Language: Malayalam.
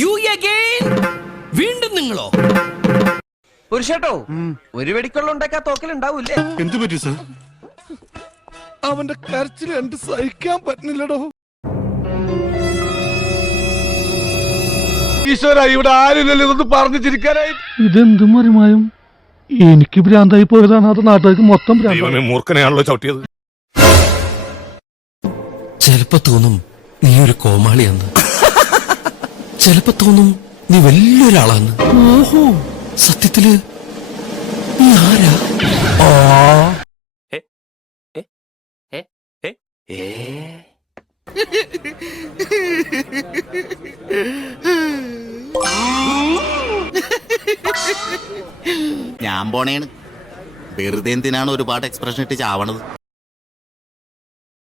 You again? വീണ്ടും നിങ്ങളോ? പുരുഷേട്ടോ, ഒരു വെടിക്കൊള്ളുണ്ടാക്കാ തോക്കലുണ്ടാവൂലേ? എന്തു പറ്റി സാർ? അവന്റെ കരച്ചിൽ എന്ത് സഹിക്കാൻ പറ്റുന്നില്ലടോ. ഈശ്വര, ഇവിടെ ആരുമില്ലല്ലോ ഇതൊന്ന് പറഞ്ഞു ചിരിക്കാനായി. ഇതെന്തും മറിമായും എനിക്ക് ഭ്രാന്തായി പോയതാണ്, അത് നാട്ടുകാർക്ക് മൊത്തം മൂർഖനെയാണല്ലോ ചവിട്ടിയത്. ചിലപ്പോ തോന്നും നീ ഒരു കോമാളിയാന്ന്, ചിലപ്പോ തോന്നും നീ വലിയൊരാളാന്ന്. ഓഹോ, സത്യത്തില് നീ ആരാ? ഞാൻ പോണേണ്. വെറുതെ എന്തിനാണ് ഒരുപാട് എക്സ്പ്രഷൻ ഇട്ട് ചാവണത്?